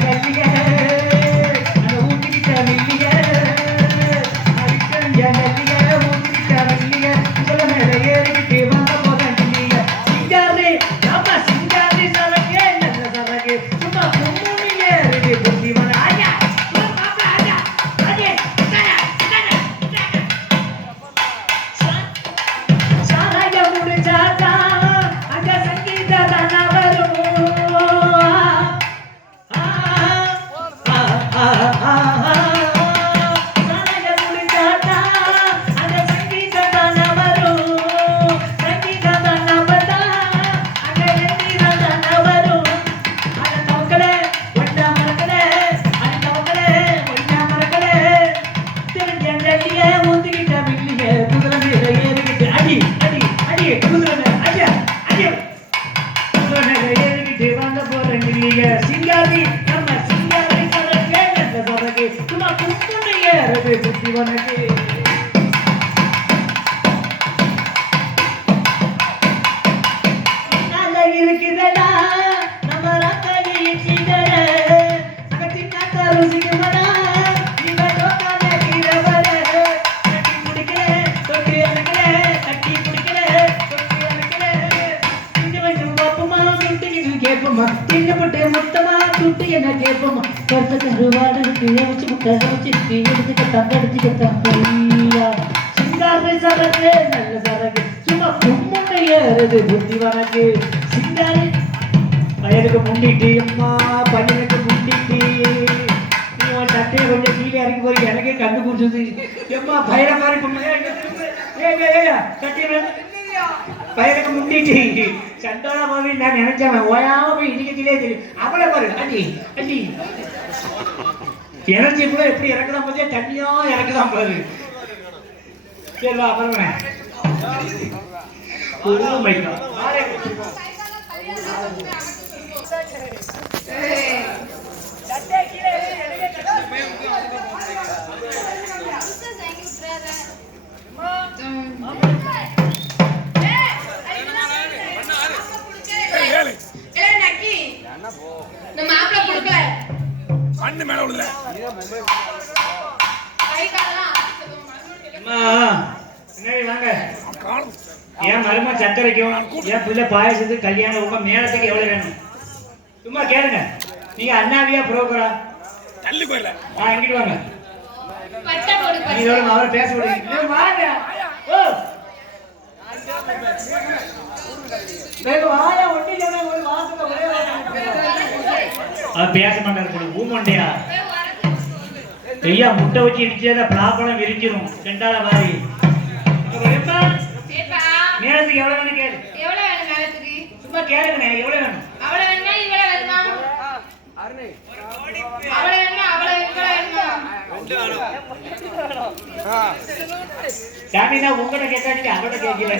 Thank you. ஆ, ஏறது சுட்டு என்ன கேப்பமா கருத்த கருவாடு இருக்கு வச்சு முட்டை வச்சு எடுத்துக்கத்தான் கடிச்சுக்கத்தான் ஐயா சிங்காரை சரக்கு நல்ல சரக்கு சும்மா கும்முனை ஏறுது புத்தி வனக்கு சிங்காரி பையனுக்கு முண்டிட்டு அம்மா பையனுக்கு முண்டிட்டு நீ உன் சட்டையை கொஞ்சம் கீழே இறங்கி போய் எனக்கே கண்டு பிடிச்சது எம்மா பயிர மாதிரி பொண்ணு சட்டையை பையனுக்கு முண்டிட்டு மாதிரி நான் நினைச்சவன் ஓயாம போய் இடிக்கத்திலே தெரியும் அவளை பாரு அடி அடி. எனர்ஜி கூட எப்படி இறக்குதான் பார்த்தியா தண்ணியா இறக்குதான் பாரு. சரி வா அப்புறம். Oh மண்ணு மேல விழுல ஏன் மருமா சக்கரைக்கும் ஏன் பிள்ளை பாயசத்துக்கு கல்யாணம் உங்க மேளத்துக்கு எவ்வளவு வேணும்? சும்மா கேளுங்க. நீங்க அண்ணாவியா புரோக்கரா? தள்ளி போயில ஆ இங்கிட்டு வாங்க. நீ இதோட அவரை பேச விடுங்க வாங்க. ஓ. வேக வாயா ஒட்டி ஜன ஒரு வாசல ஒரே அது பேச மாட்டாரு போல. ஊமண்டையா? ஐயா முட்டை வச்சு இடிச்சத பிளாப்பழம் விரிஞ்சிரும். செண்டால மாதிரி நேரத்துக்கு எவ்வளவு வேணும் கேளு. சும்மா கேளுங்க எவ்வளவு வேணும்? உங்ககிட்ட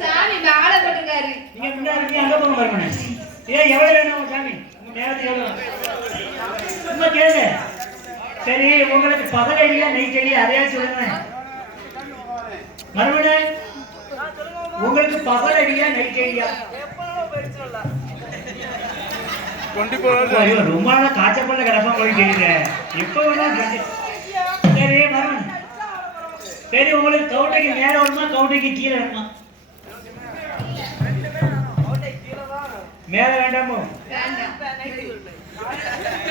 சாமி மாலை போட்டிருக்காரு. நீங்க முன்னாடி நீ அங்க போங்க வரமணே ஏ எவ்வளவு வேணும் சாமி? உங்க நேரத்துக்கு எவ்வளவு சரி உங்களுக்கு பகல் அடியா நைட் அடியா அதையா சொல்லுங்க மறுபடியும் உங்களுக்கு பகல் அடியா நைட் அடியா கொண்டு ஐயோ, ரொம்ப நாளா காய்ச்சப்பல்ல கிடப்பா போய் தெரியுது எப்ப வேணா சரி மறுமண் சரி உங்களுக்கு கவுண்டைக்கு மேல வருமா கவுண்டைக்கு கீழே வருமா மேல வேண்டாமோ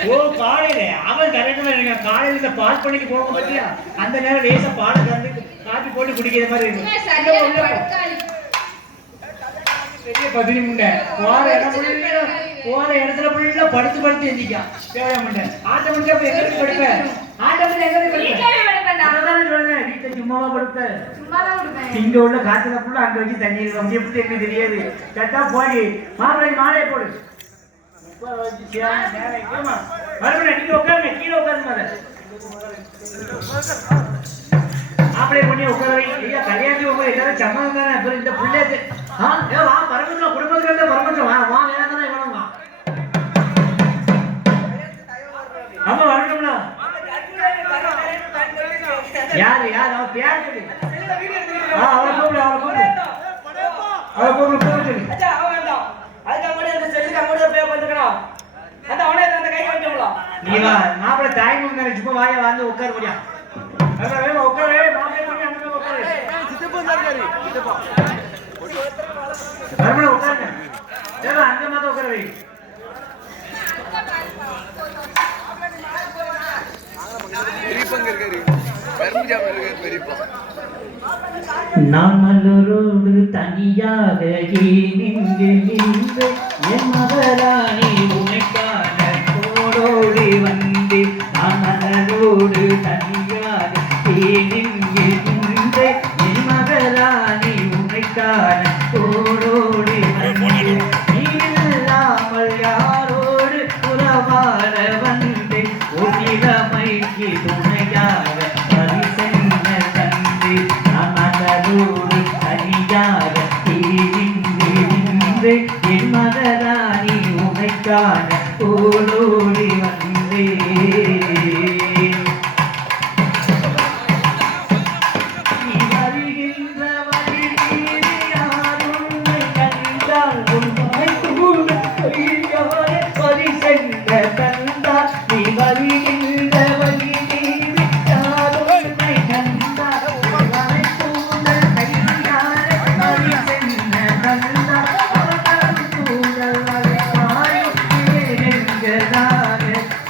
ஓ காலையில. அவன் கரெக்டா எனக்கு காலையில இந்த பால் பண்ணிக்கு போக பத்தியா? அந்த நேரம் லேசா பாலை கறந்து காப்பி போட்டு குடிக்கிற மாதிரி இருக்கும். பெரிய பதினி முண்டை போற இடம் ஃபுல்லா போற இடத்துல ஃபுல்லா படுத்து படுத்து எந்திக்கான் தேவையா முண்டை ஆட்ட முண்டை அப்ப எங்க போய் படுப்ப? ஆட்ட முண்டை எங்க போய் வீட்லயே படுப்ப படுப்பேன்டா. அதான் சொல்றேன் வீட்டுல சும்மாவா படுப்ப? சும்மாதான் விடுவேன். இங்க உள்ள காத்துல ஃபுல்லா அங்க வச்சு தண்ணி இருக்கும் எப்படி தெரியாது. சட்டா போடி. மாப்பிள்ளை மாலையை போடு. உட்கார வச்சு சேர- சேர வைக்கலாமா? மறுபடியும் நீங்க உட்காருங்க கீழே உட்காருங்க மேல. மாப்பிள்ளைய பண்ணி உட்கார வை. ஐயா, கல்யாணத்துக்கு உட்கார எல்லாரும் சம்மதம் தானே. அப்புறம் இந்த ஆ, ஏ, வா, குடும்பத்துல வா, வா, தானே, வா. ஆமா, யாரு யாரு பேர் ஆ, கூப்பிடு, அவளை கூப்பிடு. அவளை கூப்பிடு, கூப்பிடு சொல்லு. அச்சா, அவன் வேண்டாம். அதுக்கு அவன் மட்டும் இந்த செல்லுக்கு அவன் மட்டும் pay பண்ணிருக்கணும். அந்த அவனே அந்த கை காமிச்சோம்ல. நீ வா மாப்பிள்ளை தாய் முன் தானே சும்மா வாய வந்து உட்கார முடியா? உட்காரு. உட்காருங்க. சரி அங்க மாத்த உறவாட உயிரமைக்கிடும்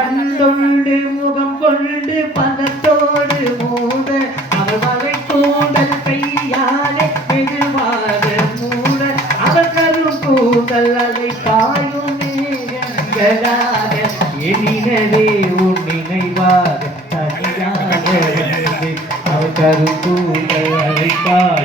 வண்டுண்டு முகம் கொண்டு பதத்தோடு மூட அவள் வகை கூந்தல் கையாலே மெதுவாக மூட அவள் கரும் கூந்தல் அதை பாயும் மேகங்களாக எண்ணினதே உன் நினைவாக தனியாக வந்து அவள் கரும் கூந்தல் அதை பாயும்